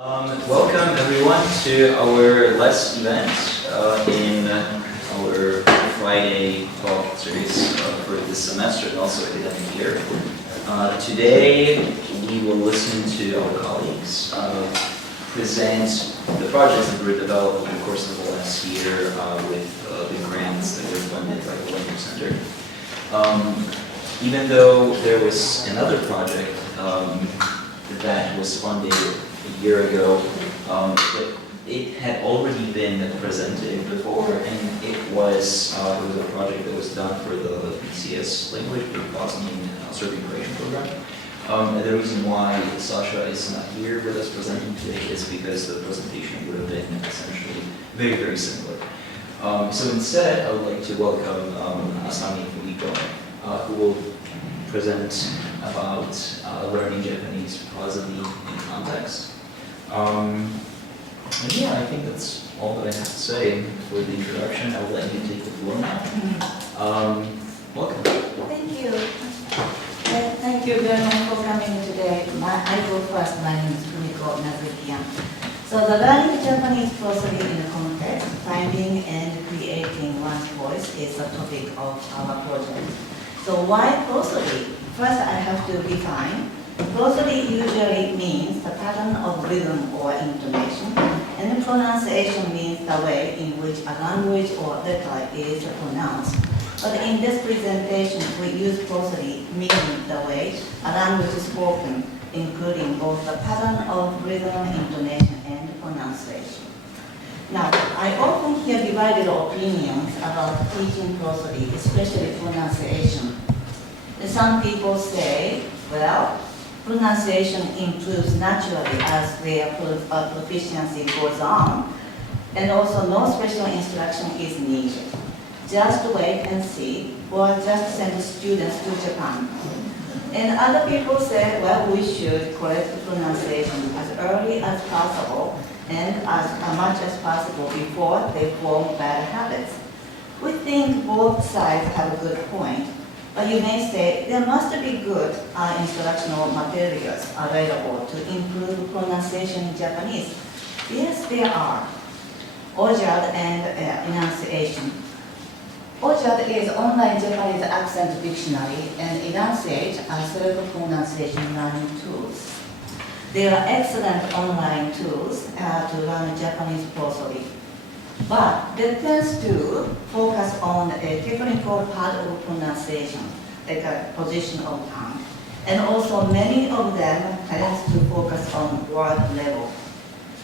Welcome everyone to our last event in our Friday talk series for this semester and also academic year. Today we will listen to our colleagues present the projects that were developed in the course of the last year with the grants that were funded by the Language Center. Even though there was another project that was funded a year ago, it had already been presented before, and it was a project that was done for the BCS language, the Bosnian Serbian Croatian program. And the reason why Sasha is not here with us presenting today is because the presentation would have been essentially very, very similar. So instead, I would like to welcome Asami and Fumiko, who will present about learning Japanese prosody in context. And yeah, I think that's all that I have to say for the introduction. I will let you take the floor now. Welcome. Thank you. Thank you very much for coming today. I go first. My name is Fumiko, Nazikian. So the learning Japanese prosody in the context, finding and creating one's voice is the topic of our project. So why prosody? First, I have to define. Prosody usually means the pattern of rhythm or intonation, and pronunciation means the way in which a language or letter is pronounced. But in this presentation, we use prosody meaning the way a language is spoken, including both the pattern of rhythm, intonation, and pronunciation. Now, I often hear divided opinions about teaching prosody, especially pronunciation. Some people say, well, pronunciation improves naturally as their proficiency goes on, and also no special instruction is needed. Just wait and see, or just send students to Japan. And other people say, well, we should correct the pronunciation as early as possible and as much as possible before they form bad habits. We think both sides have a good point. But you may say, there must be good instructional materials available to improve pronunciation in Japanese. Yes, there are. OJAD and enunciation. OJAD is online Japanese accent dictionary, and enunciate are self-pronunciation learning tools. They are excellent online tools to learn Japanese prosody. But they tend to focus on a technical part of pronunciation, like a position of tongue. And also many of them tend to focus on word level.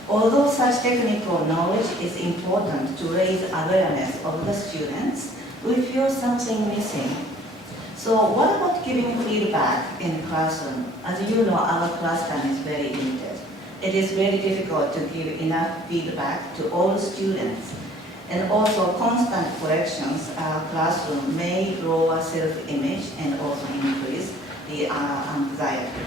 Although such technical knowledge is important to raise awareness of the students, we feel something missing. So what about giving feedback in classroom? As you know, our class time is very limited. It is very difficult to give enough feedback to all students. And also constant corrections classroom may lower self-image and also increase the anxiety.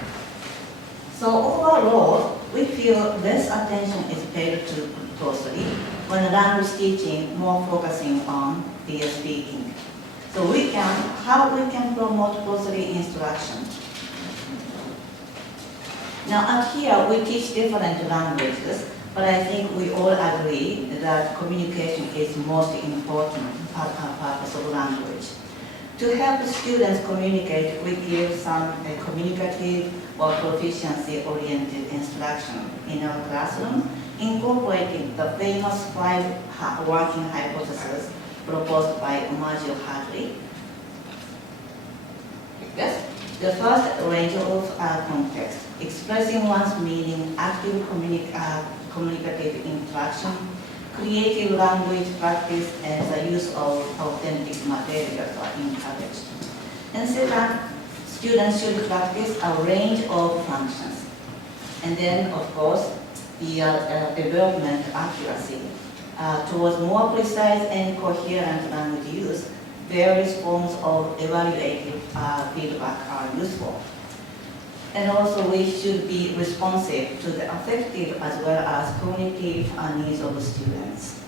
So overall, we feel less attention is paid to prosody when language teaching more focusing on the speaking. So how we can promote prosody instruction. Now up here, we teach different languages, but I think we all agree that communication is most important purpose of language. To help students communicate, we give some communicative or proficiency-oriented instruction in our classroom, incorporating the famous 5 working hypotheses proposed by Omagio Hadley. Yes? The first range of context, expressing one's meaning, active communicative interaction, creative language practice, and the use of authentic materials are encouraged. And second, students should practice a range of functions. And then, of course, the development accuracy. Towards more precise and coherent language use, various forms of evaluative feedback are useful. And also we should be responsive to the affective as well as cognitive needs of students.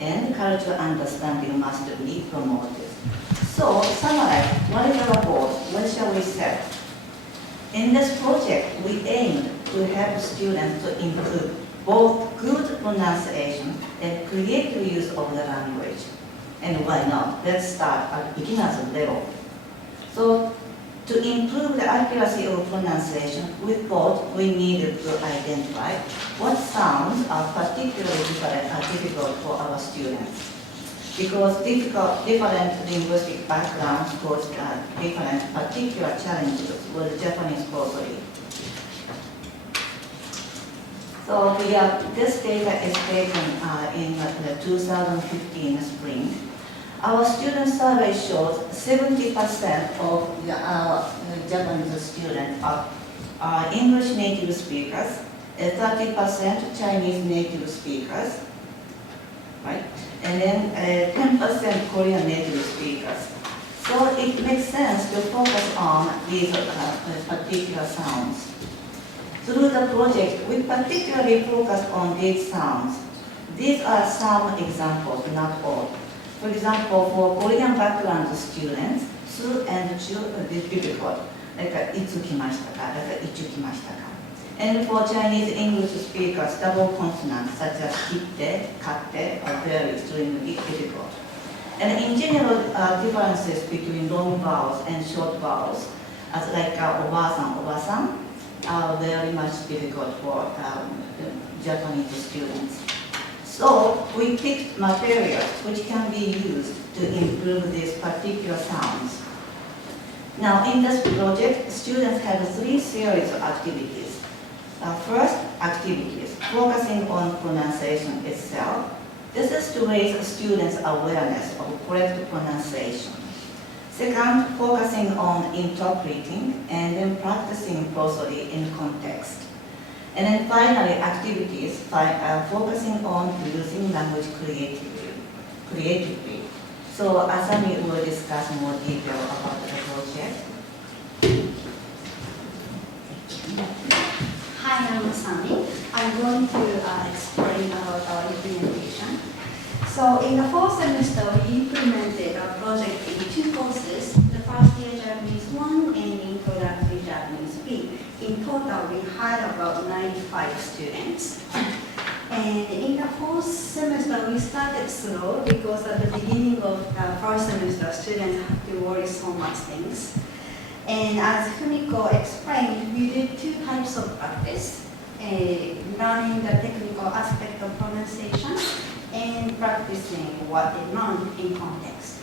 And cultural understanding must be promoted. So, summarize, what is our goal? What shall we set? In this project, we aimed to help students to improve both good pronunciation and creative use of the language. And why not? Let's start at beginner's level. So to improve the accuracy of pronunciation, we thought we needed to identify what sounds are particularly difficult for our students. Because different linguistic backgrounds cause different particular challenges with Japanese prosody. So this data is taken in the 2015 spring. Our student survey shows 70% of our Japanese students are English native speakers, 30% Chinese native speakers, right? And then 10% Korean native speakers. So it makes sense to focus on these particular sounds. Through the project, we particularly focused on these sounds. These are some examples, not all. For example, for Korean background students, tsu and chu is difficult, like itsukimashita, like ichukimashita. And for Chinese English speakers, double consonants such as kitte, katte are very extremely difficult. And in general, differences between long vowels and short vowels, as like obasan, obasan, are very much difficult for Japanese students. So we picked materials which can be used to improve these particular sounds. Now in this project, students have 3 series of activities. First, activities, focusing on pronunciation itself. This is to raise students' awareness of correct pronunciation. Second, focusing on interpreting and then practicing prosody in context. And then finally, activities focusing on using language creatively. So Asami will discuss more detail about the project. Hi, I'm Asami. I'm going to explain about our implementation. So in the fall semester, we implemented our project in 2 courses, the first year Japanese 1 and introductory Japanese B. In total, we had about 95 students. And in the fourth semester, we started slow because at the beginning of the first semester, students have to worry so much things. And as Fumiko explained, we did 2 types of practice, learning the technical aspect of pronunciation and practicing what they learned in context.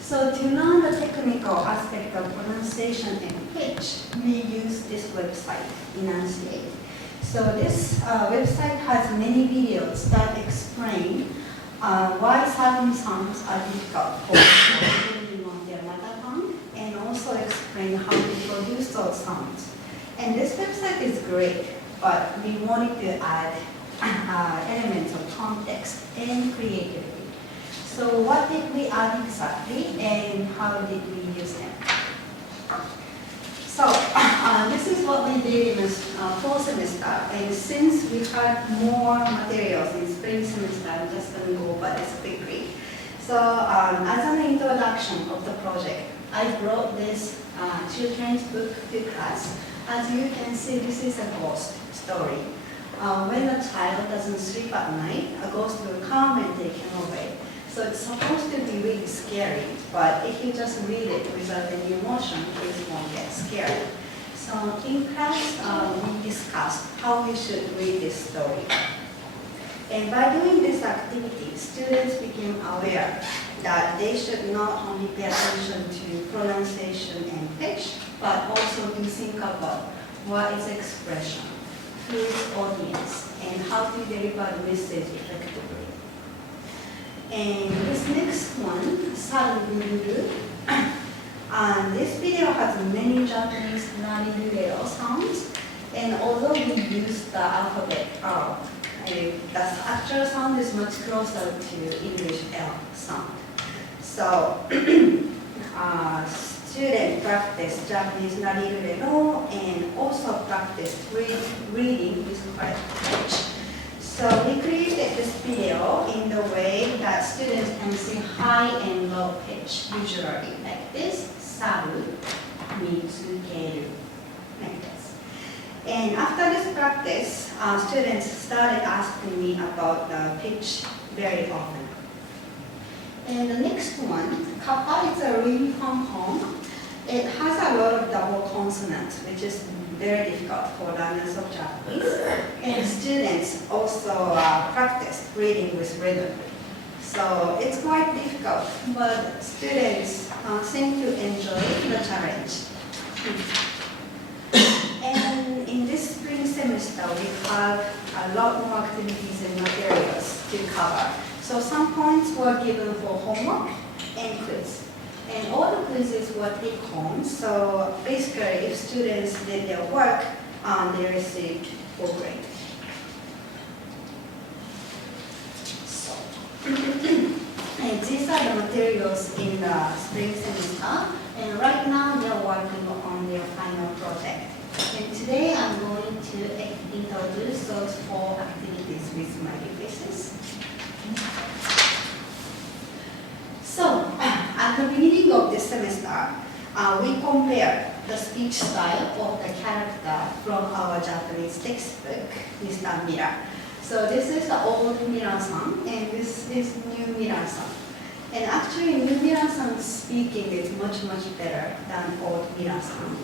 So to learn the technical aspect of pronunciation and pitch, we use this website, Enunciate. So this website has many videos that explain why certain sounds are difficult for people living on their mother tongue, and also explain how to produce those sounds. And this website is great, but we wanted to add elements of context and creativity. So what did we add exactly, and how did we use them? So this is what we did in the fall semester, and since we had more materials in spring semester, I'm just going to go over this quickly. So as an introduction of the project, I brought this children's book to class. As you can see, this is a ghost story. When a child doesn't sleep at night, a ghost will come and take him away. So it's supposed to be really scary, but if you just read it without any emotion, kids won't get scared. So in class, we discussed how we should read this story. And by doing this activity, students became aware that they should not only pay attention to pronunciation and pitch, but also to think about what is expression, who is audience, and how to deliver the message effectively. And this next one, Saruguru, and this video has many Japanese narirurero sounds, and although we use the alphabet R, the actual sound is much closer to English L sound. So students practice Japanese narirurero and also practice reading with correct pitch. So we created this video in the way that students can see high and low pitch visually, like this, saru, mitsukeru, like this. And after this practice, students started asking me about the pitch very often. And the next one, kappa, is a really fun poem. It has a lot of double consonants, which is very difficult for learners of Japanese. And students also practice reading with rhythm. So it's quite difficult, but students seem to enjoy the challenge. And in this spring semester, we have a lot more activities and materials to cover. So some points were given for homework and quiz. And all the quizzes were take home. So basically, if students did their work, they received full grade. So, and these are the materials in the spring semester. And right now, they're working on their final project. And today, I'm going to introduce those 4 activities with smiley faces. So, at the beginning of this semester, we compared the speech style of the character from our Japanese textbook, Mr. Mira. So this is the old Mira-san, and this is new Mira-san. And actually, new Mira-san's speaking is much, much better than old Mira-san.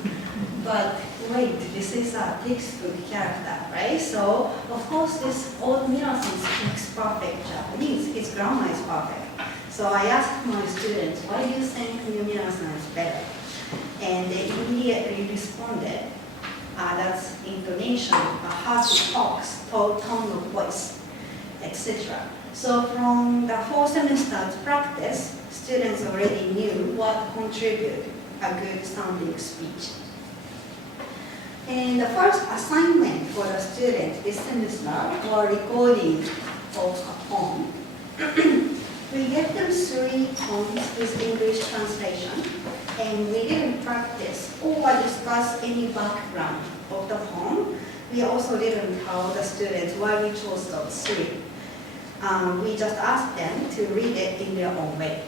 But wait, this is a textbook character, right? So, of course, this old Mira-san speaks perfect Japanese. His grammar is perfect. So I asked my students, why do you think new Mira-san is better? And they immediately responded, that's intonation, how he talks, tone of voice, etc. So from the 4 semesters practice, students already knew what contributed a good sounding speech. And the first assignment for the students this semester was recording of a poem. We gave them 3 poems with English translation, and we didn't practice or discuss any background of the poem. We also didn't tell the students why we chose those 3. We just asked them to read it in their own way.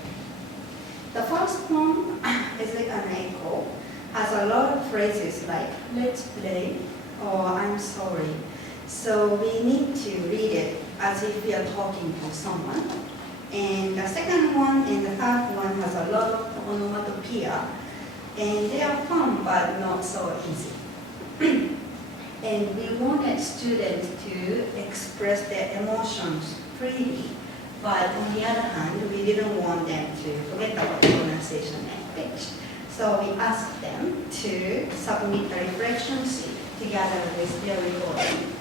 The first poem is like an echo, has a lot of phrases like, let's play, or I'm sorry. So we need to read it as if we are talking to someone. And the second one and the third one has a lot of onomatopoeia, and they are fun but not so easy. And we wanted students to express their emotions freely, but on the other hand, we didn't want them to forget about pronunciation and pitch. So we asked them to submit a reflection sheet together with their recording.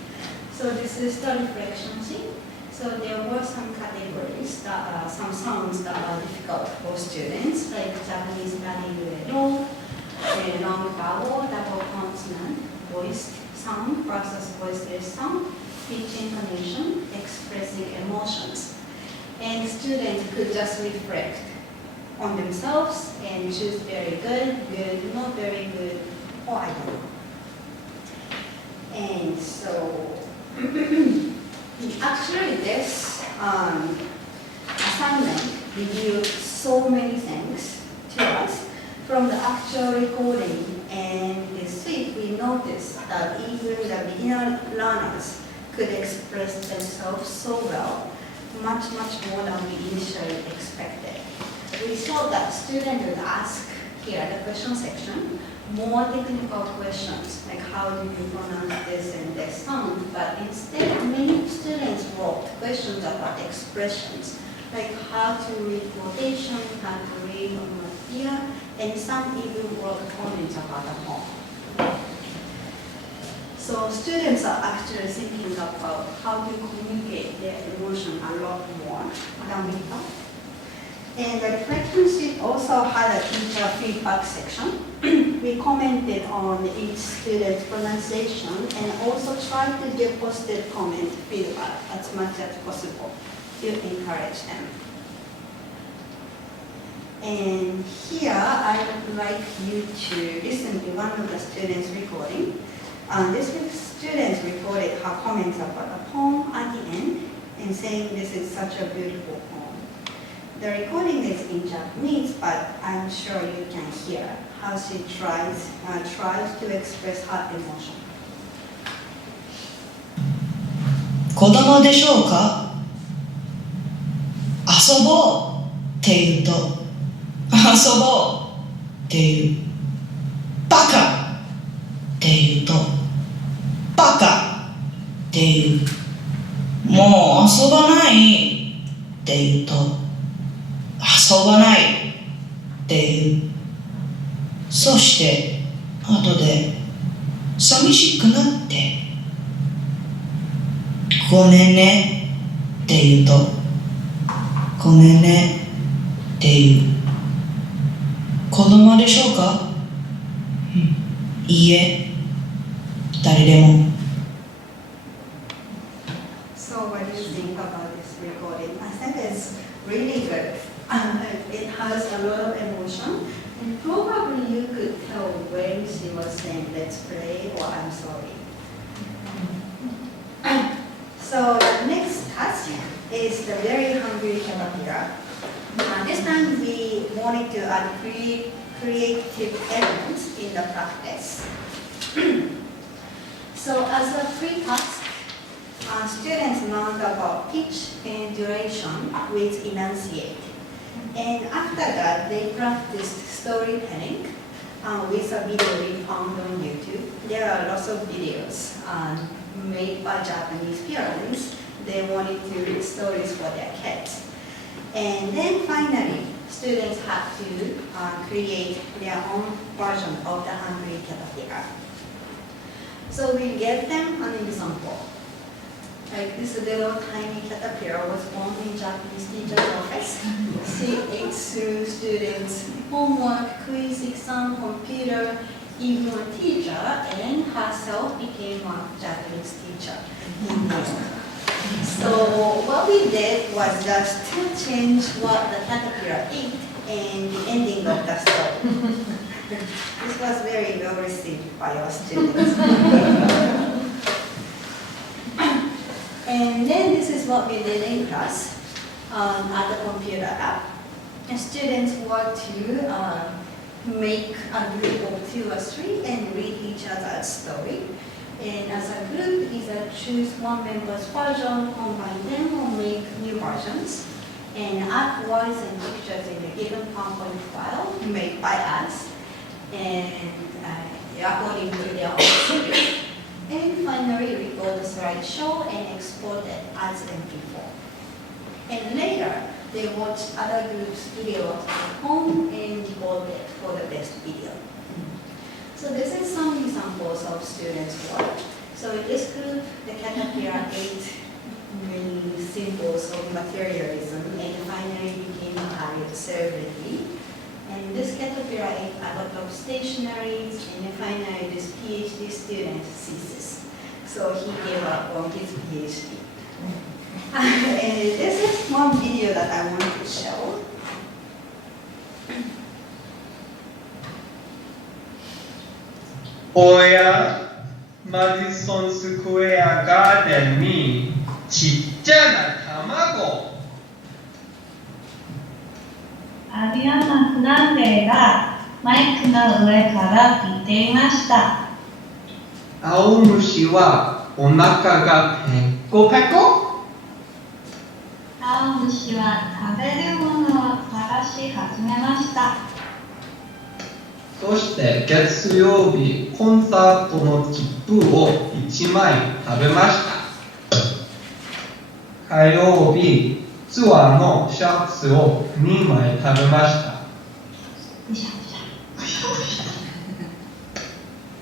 So this is the reflection sheet. So there were some categories, that some sounds that are difficult for students, like Japanese studying long vowel, double consonant, voiced sound versus voiceless sound, pitch intonation, expressing emotions. And students could just reflect on themselves and choose very good, good, not very good, or I don't know. And so, actually, this assignment revealed so many things to us from the actual recording. And this week, we noticed that even the beginner learners could express themselves so well, much, much more than we initially expected. We saw that students would ask here, the question section, more technical questions, like how do you pronounce this and this sound, but instead many students wrote questions about expressions, like how to read quotation, how to read onomatopoeia, and some even wrote comments about the poem. So students are actually thinking about how to communicate their emotion a lot more than we thought. And the reflection sheet also had a teacher feedback section. We commented on each student's pronunciation and also tried to give positive comment feedback as much as possible to encourage them. And here I would like you to listen to one of the students' recording. This week's students recorded her comments about the poem at the end and saying this is such a beautiful poem. The recording is in Japanese, but I'm sure you can hear how she tries to express her emotion. 子供でしょうか？遊ぼうって言うと、遊ぼうって言う。バカって言うと、バカって言う。もう遊ばないって言うと、遊ばないって言う。そして後で寂しくなってごめんねって言うと、ごめんねって言う。子供でしょうか？いいえ、誰でも。So what do you think about this recording? I think it's really good. It has a lot of emotion, and probably you could tell when she was saying "Let's play" or "I'm sorry." So the next task is the very hungry caterpillar. This time we wanted to add creative elements in the practice. So as a free task, students learned about pitch and duration with enunciate. And after that, they practiced storytelling with a video we found on YouTube. There are lots of videos made by Japanese parents. They wanted to read stories for their kids. And then finally, students had to create their own version of the hungry caterpillar. So we gave them an example. Like this little tiny caterpillar was born in Japanese teacher's office. She ate through students' homework, quiz, exam, computer, even a teacher, and herself became a Japanese teacher. So what we did was just to change what the caterpillar ate and the ending of the story. This was very well received by our students. And then this is what we did in class at the computer lab. And students were to make a group of 2 or 3 and read each other's story. And as a group, either choose one member's version, combine them, or make new versions, and add words and pictures in the given PowerPoint file made by us, and according to their own series. And finally, record the slideshow and export it as MP4. And later, they watch other groups' videos at home and vote it for the best video. So this is some examples of students' work. So in this group, the caterpillar ate many symbols of materialism and finally became a valued celebrity. And this caterpillar ate a lot of stationaries, and then finally this PhD student thesis. So he gave up on his PhD. And this is one video that I want to show. おや、マディソンスクエアガーデンにちっちゃな卵。アリアナ・グランデがマイクの上から聞いていました。青虫はお腹がペコペコ。青虫は食べるものを探し始めました。そして月曜日コンサートの切符を1枚食べました。火曜日ツアーのシャツを2枚食べました。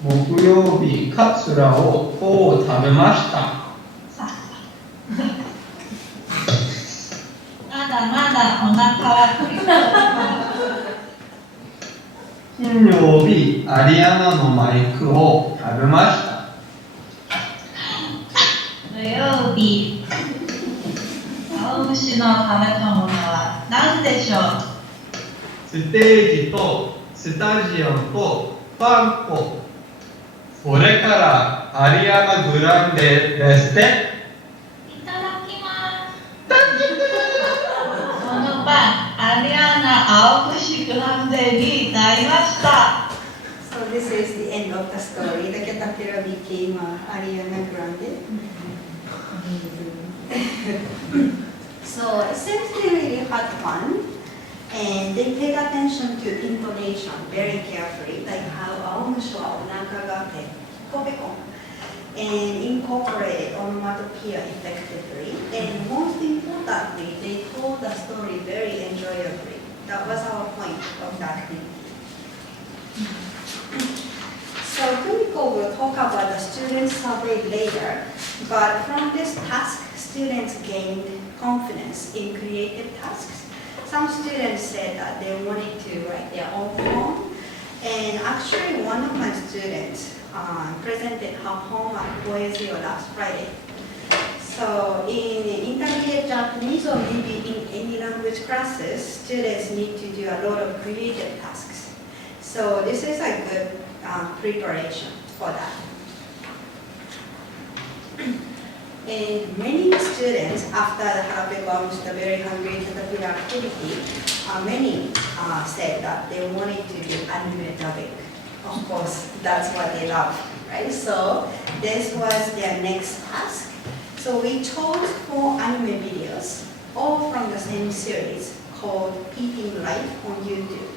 木曜日カツラを5を食べました。まだまだお腹は金曜日アリアナのマイクを食べました。土曜日青虫の食べたものは何でしょう。ステージとスタジオンとパン粉、それからアリアナグランデですね。いただきます。その晩、アリアナ青虫グランデになりました。So this is the end of the story. The caterpillar became Ariana Grande. So it seems they really had fun, and they paid attention to intonation very carefully, like how aomusho nakagate kopeko, and incorporated onomatopoeia effectively. And most importantly, they told the story very enjoyably. That was our point of the activity. So Fumiko will talk about the student survey later, but from this task, students gained confidence in creative tasks. Some students said that they wanted to write their own poem, and actually one of my students presented her homework poesy last Friday. So in intermediate Japanese or maybe in any language classes, students need to do a lot of creative tasks. So this is a good preparation for that. And many students, after the Harapeko, the very hungry caterpillar activity, many said that they wanted to do anime dubbing. Of course, that's what they love, right? So this was their next task. So we chose 4 anime videos, all from the same series called Eating Life on YouTube.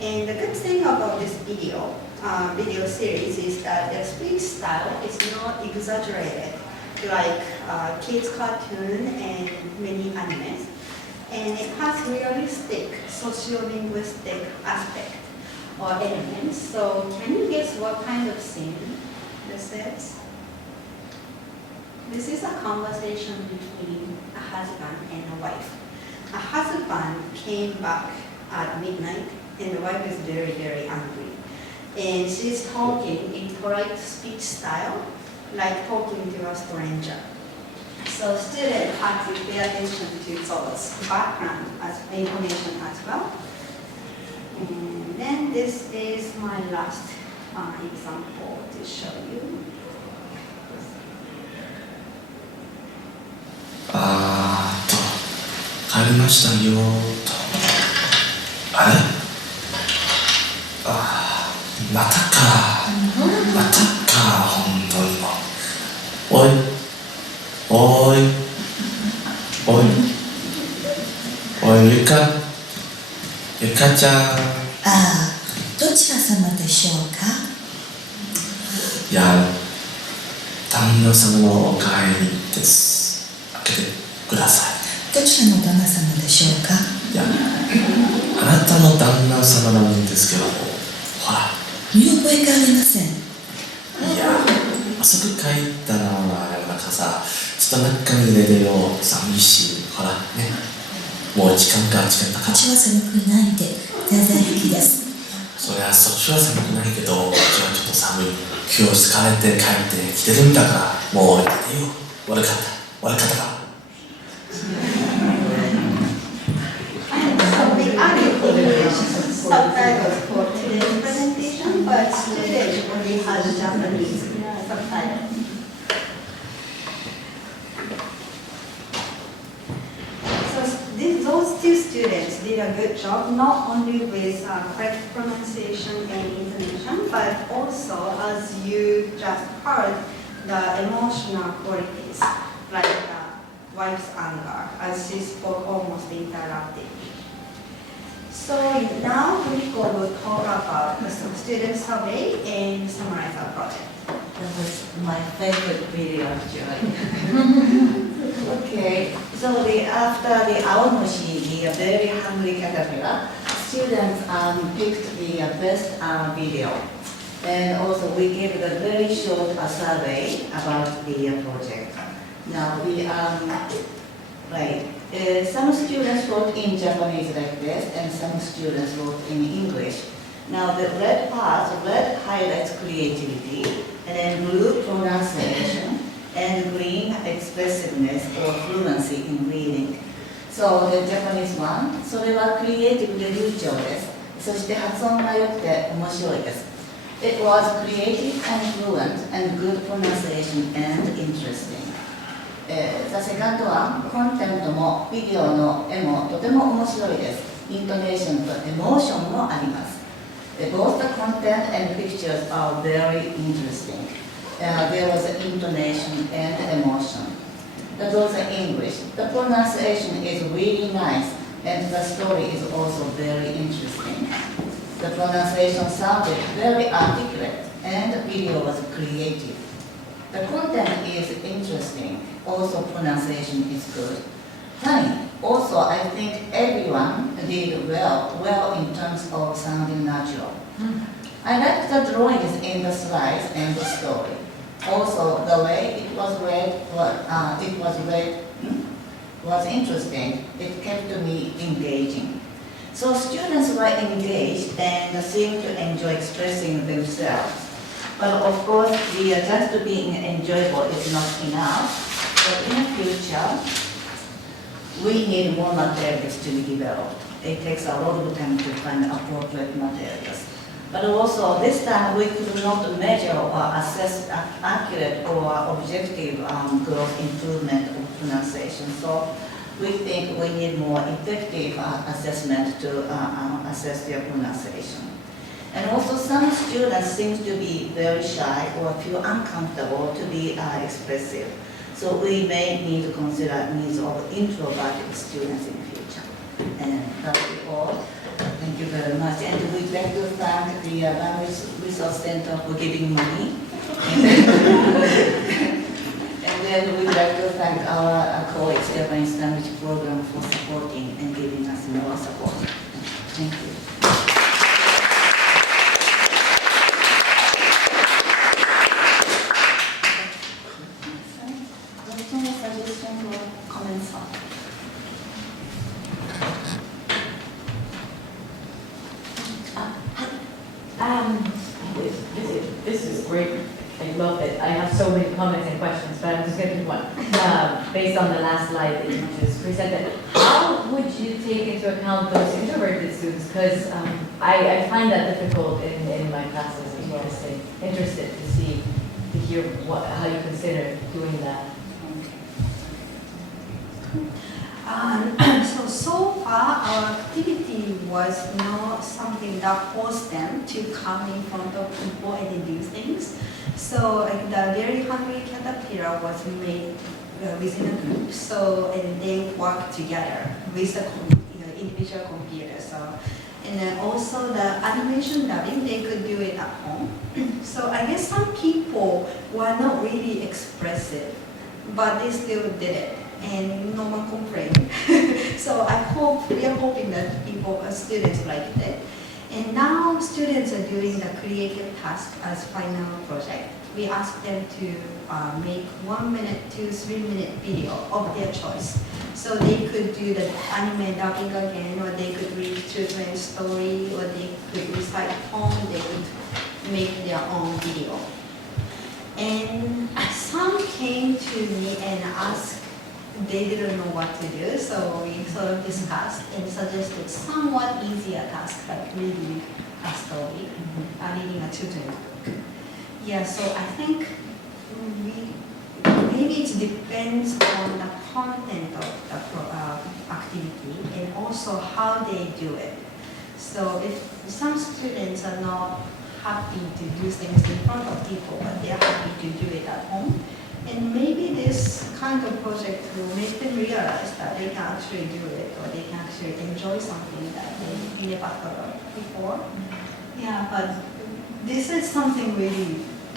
And the good thing about this video series is that the speech style is not exaggerated like kids cartoon and many animes. And it has realistic socio-linguistic aspect or elements. So can you guess what kind of scene this is? This is a conversation between a husband and a wife. A husband came back at midnight and the wife is very, very angry. And she's talking in polite speech style, like talking to a stranger. So students have to pay attention to thoughts, background, as information as well. And then this is my last example to show you. 帰りましたよと。あれ？またか。またか、本当にもう。おい。おい。おい。おい、ゆかちゃん。どちら様でしょうか？いや、旦那様のお帰りです。開けてください。どちらの旦那様でしょうか？いや、あなたの旦那様なんですけど、ほら。見覚えがありません。いや、遅く帰ったな、なんかさ、ちょっと中に入れてよ、寒いし、ほらね。もう時間か、時間か。こっちは寒くないで、全然平気です。そりゃそっちは寒くないけど、こっちはちょっと寒い。今日疲れて帰ってきてるんだから、もうやめてよ。悪かったから。So we added English subtitles for today's presentation, but students only had Japanese subtitles. So those 2 students did a good job, not only with correct pronunciation and intonation, but also, as you just heard, the emotional qualities, like the wife's anger, as she spoke almost interrupted. So now Fumiko will talk about the student survey and summarize our project. That was my favorite video actually. Okay, so after the Aomushi, the very hungry caterpillar, students picked the best video. And also we gave a very short survey about the project. Now some students wrote in Japanese like this, and some students wrote in English. Now the red part, red highlights creativity, and then blue pronunciation, and green expressiveness or fluency in reading. So the Japanese one, それはクリエイティブで流暢です。そして発音が良くて面白いです。It was creative and fluent and good pronunciation and interesting. The second one, コンテントもビデオの絵もとても面白いです。イントネーションとエモーションもあります。Both the content and pictures are very interesting. There was an intonation and emotion. That's also English. The pronunciation is really nice, and the story is also very interesting. The pronunciation sounded very articulate, and the video was creative. The content is interesting, also pronunciation is good. Funny. Also, I think everyone did well in terms of sounding natural. I liked the drawings in the slides and the story. Also, the way it was read was interesting. It kept me engaging. So students were engaged and seemed to enjoy expressing themselves. But of course, just being enjoyable is not enough. So in the future, we need more materials to be developed. It takes a lot of time to find appropriate materials. But also this time we could not measure or assess accurate or objective growth improvement of pronunciation. So we think we need more effective assessment to assess their pronunciation. And also some students seem to be very shy or feel uncomfortable to be expressive. So we may need to consider needs of introverted students in the future. And that will be all. Thank you very much. And we'd like to thank the Language Resource Center for giving money. And then we'd like to thank our colleagues, Japanese language program, for supporting and giving us more support. Thank you. Suggestion or comments on? This is great. I love it. I have so many comments and questions, but I'm just going to do one. Based on the last slide that you just presented, how would you take into account those introverted students? Because I find that difficult in my classes as well. So interested to hear how you consider doing that. So far, our activity was not something that forced them to come in front of people and do things. So like the Very Hungry Caterpillar was made within a group, so and they work together with the individual computer. So and then also the animation dubbing, they could do it at home. So I guess some people were not really expressive, but they still did it. And no one complained. So we are hoping that students liked it. And now students are doing the creative task as final project. We ask them to make 1 minute to 3 minute video of their choice. So they could do the anime dubbing again, or they could read children's story, or they could recite poem, they could make their own video. And some came to me and asked, they didn't know what to do, so we sort of discussed and suggested somewhat easier tasks like reading a story, reading a children's book. Yeah, so I think maybe it depends on the content of the activity and also how they do it. So if some students are not happy to do things in front of people, but they're happy to do it at home, and maybe this kind of project will make them realize that they can actually do it, or they can actually enjoy something that they never thought of before. Yeah, but this is something we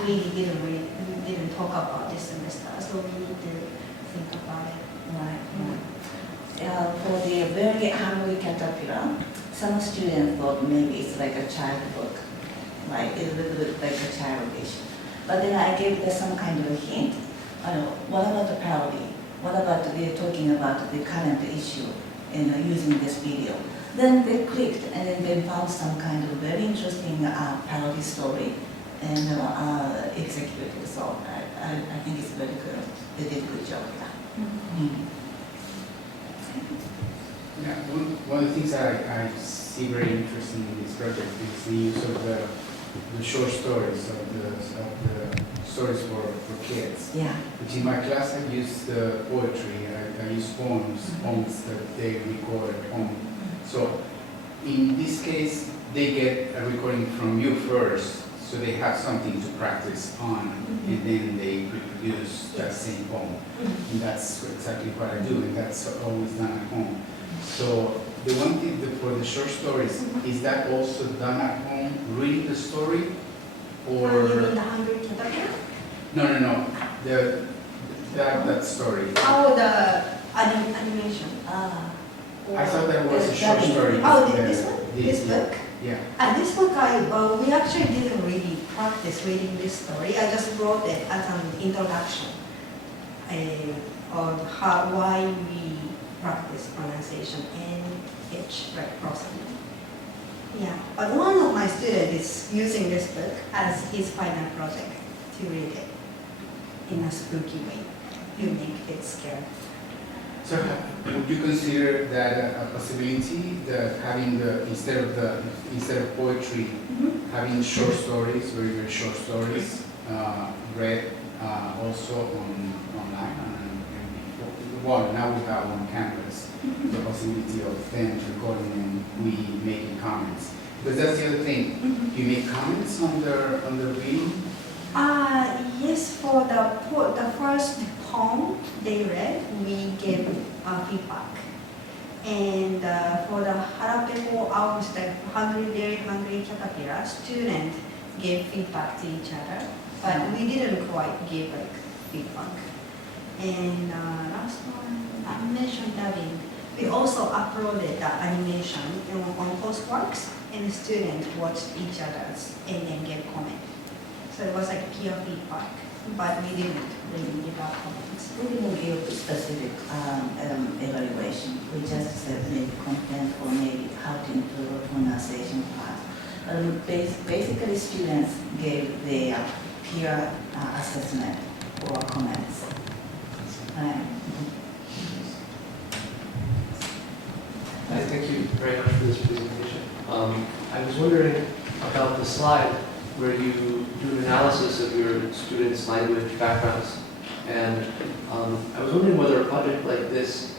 didn't talk about this semester, so we need to think about it. Right. For the Very Hungry Caterpillar, some students thought maybe it's like a child book, right? It's a little bit like a childish. But then I gave them some kind of a hint. What about the parody? What about talking about the current issue and using this video? Then they clicked and then they found some kind of very interesting parody story and executed. So I think it's very good. They did a good job. Yeah, one of the things I see very interesting in this project is the use of the short stories, of the stories for kids. Yeah. Which in my class I use poetry, I use poems that they record at home. So in this case, they get a recording from you first, so they have something to practice on, and then they reproduce that same poem. And that's exactly what I do, and that's always done at home. So the one thing for the short stories, is that also done at home, reading the story, or? You mean the Hungry Caterpillar? No. That story. Oh, the animation. I thought that was a short story. Oh, this one? This yeah. book? Yeah. This book, we actually didn't really practice reading this story. I just wrote it as an introduction of why we practice pronunciation and pitch, like prosody. Yeah, but one of my students is using this book as his final project to read it in a spooky way to make it scary. So would you consider that a possibility that having instead of poetry, having short stories, very, very short stories, read also online? Well, now we have on campus the possibility of them recording and we making comments. Because that's the other thing. You make comments on the reading? Yes, for the first poem they read, we gave feedback. And for the Harapeko August, Hungry Caterpillar, students gave feedback to each other, but we didn't quite give feedback. And last one, animation dubbing. We also uploaded the animation on Postworks, and the students watched each other's and then gave comments. So it was like peer feedback, but we didn't really give our comments. We didn't give specific evaluation. We just said maybe content or maybe how to improve the pronunciation part. Basically, students gave their peer assessment or comments. Right. Thank you very much for this presentation. I was wondering about the slide where you do an analysis of your students' language backgrounds. And I was wondering whether a project like this,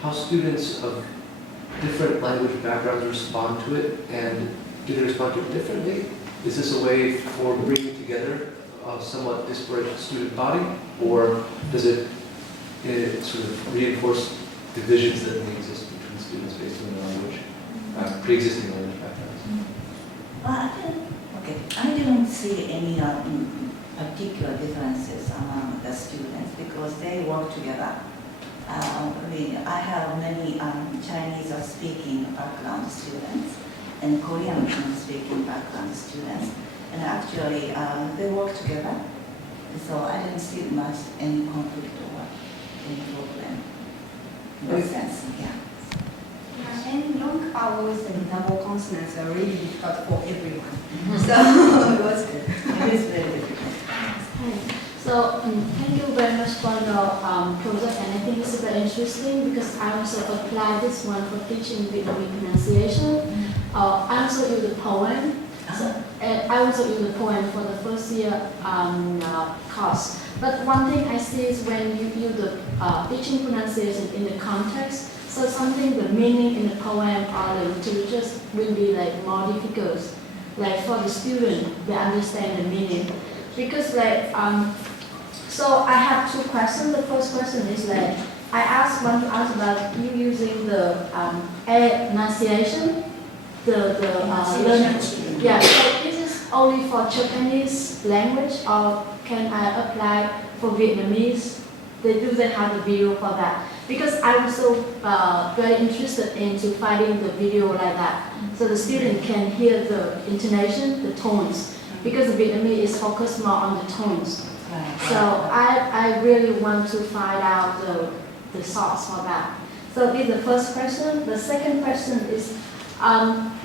how students of different language backgrounds respond to it, and do they respond to it differently? Is this a way for bringing together a somewhat disparate student body, or does it sort of reinforce divisions that may exist between students based on their language, pre-existing language backgrounds? I didn't see any particular differences among the students because they work together. I have many Chinese speaking background students and Korean speaking background students, and actually they work together. So I didn't see much any conflict or any problem in that sense. Yeah. And long vowels and double consonants are really difficult for everyone. So it was good. It is very difficult. So thank you very much for your project, and I think it's very interesting because I also applied this one for teaching Vietnamese pronunciation. I also use the poem. I also use the poem for the first year course. But one thing I see is when you use the teaching pronunciation in the context, so something the meaning in the poem or the literature will be like more difficult. Like for the student, they understand the meaning. Because like, so I have two questions. The first question is like, want to ask about you using the enunciation, the learning. Yeah, so this is only for Japanese language, or can I apply for Vietnamese? Do they have the video for that? Because I'm so very interested into finding the video like that, so the student can hear the intonation, the tones. Because the Vietnamese is focused more on the tones. So I really want to find out the source for that. So this is the first question. The second question is,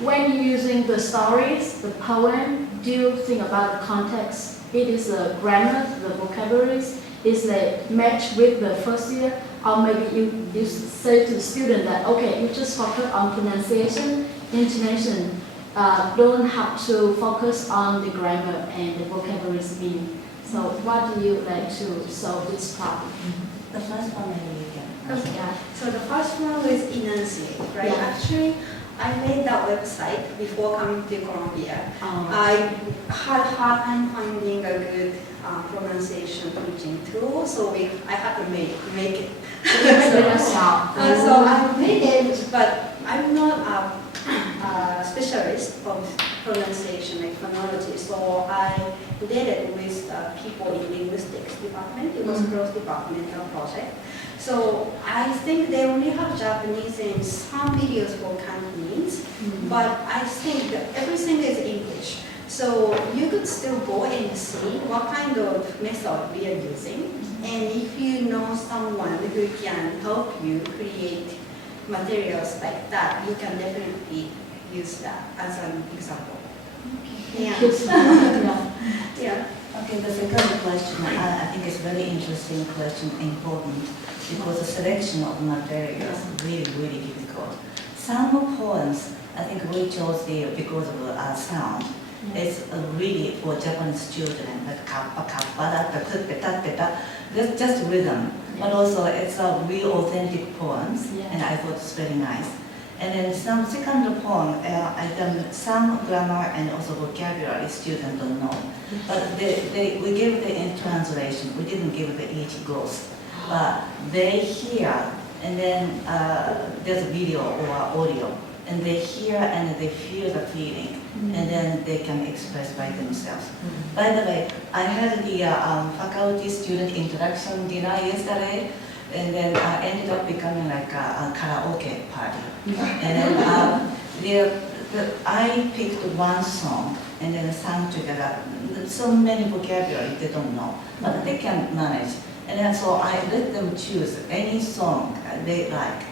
when you're using the stories, the poem, do you think about the context? It is the grammar, the vocabularies, is like matched with the first year, or maybe you say to the student that, okay, you just focus on pronunciation, intonation, don't have to focus on the grammar and the vocabularies meaning. So what do you like to solve this problem? The first one maybe you can. Okay. So the first one is enunciate, right? Yeah. Actually, I made that website before coming to Colombia. Oh. I had a hard time finding a good pronunciation teaching tool, so I had to make it. So I made it, but I'm not a specialist of pronunciation, like phonology, so I did it with people in linguistics department. It was a cross-departmental project. So I think they only have Japanese and some videos for Cantonese, but I think that everything is English. So you could still go and see what kind of method we are using. And if you know someone who can help you create materials like that, you can definitely use that as an example. Yeah. Yeah. Okay, the second question, I think it's very interesting question, important, because the selection of materials is really, really difficult. Some poems, I think we chose because of sound. It's really for Japanese children, like kappa, kappa, datta, kutte, tatte, that's just rhythm. But also it's a real authentic poems, and I thought it's very nice. And then some second poem, I done some grammar and also vocabulary students don't know. But we gave it in translation, we didn't give it each goes. But they hear, and then there's a video or audio, and they hear and they feel the feeling, and then they can express by themselves. By the way, I had the faculty student introduction dinner yesterday, and then ended up becoming like a karaoke party. And then I picked one song and then sang together. So many vocabulary they don't know, but they can manage. And then so I let them choose any song they like.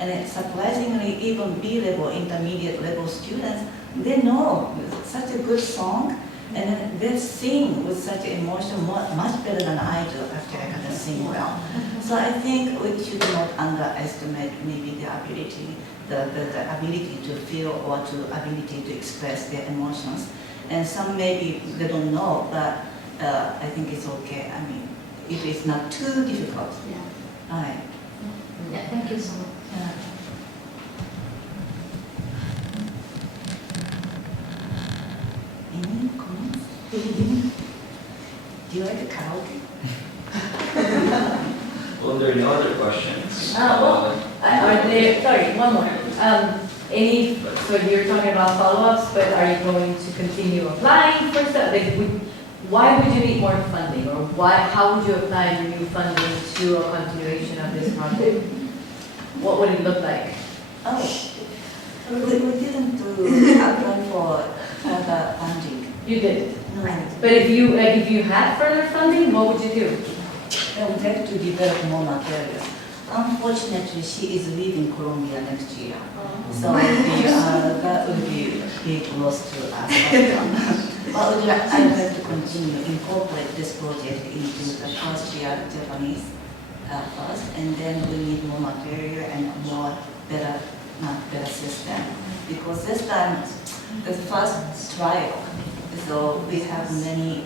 And then surprisingly, even B-level, intermediate level students, they know such a good song, and then they sing with such emotion much better than I do after I can sing well. So I think we should not underestimate maybe the ability, the ability to feel or the ability to express their emotions. And some maybe they don't know, but I think it's okay. I mean, if it's not too difficult. Yeah. All right. Yeah, thank you so much. Yeah. Any comments? Do you like the karaoke? Well, there are no other questions. Are there, sorry, one more. So you're talking about follow-ups, but are you going to continue applying for stuff? Like, why would you need more funding, or how would you apply for new funding to a continuation of this project? What would it look like? Oh, we didn't apply for further funding. You did. No. But if you had further funding, what would you do? I would like to develop more materials. Unfortunately, she is leaving Colombia next year. So that would be a big loss to us. But I would like to continue, incorporate this project into the first year Japanese first, and then we need more material and more better system. Because this time, the first trial, so we have many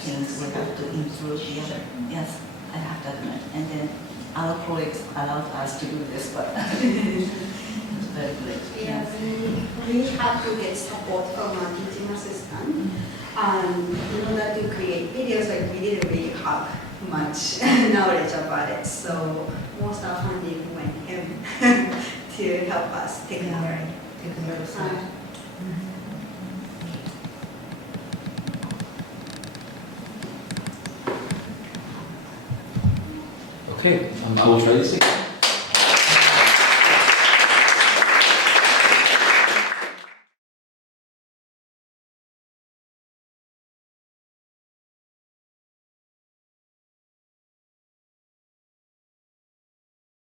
things we have to improve here. Yes, I have to admit. And then our colleagues allowed us to do this, but it's very good. Yeah, we have to get support from our teaching assistant. In order to create videos, like we didn't really have much knowledge about it. So most of our funding went him to help us take care of it. Okay, we'll try this again.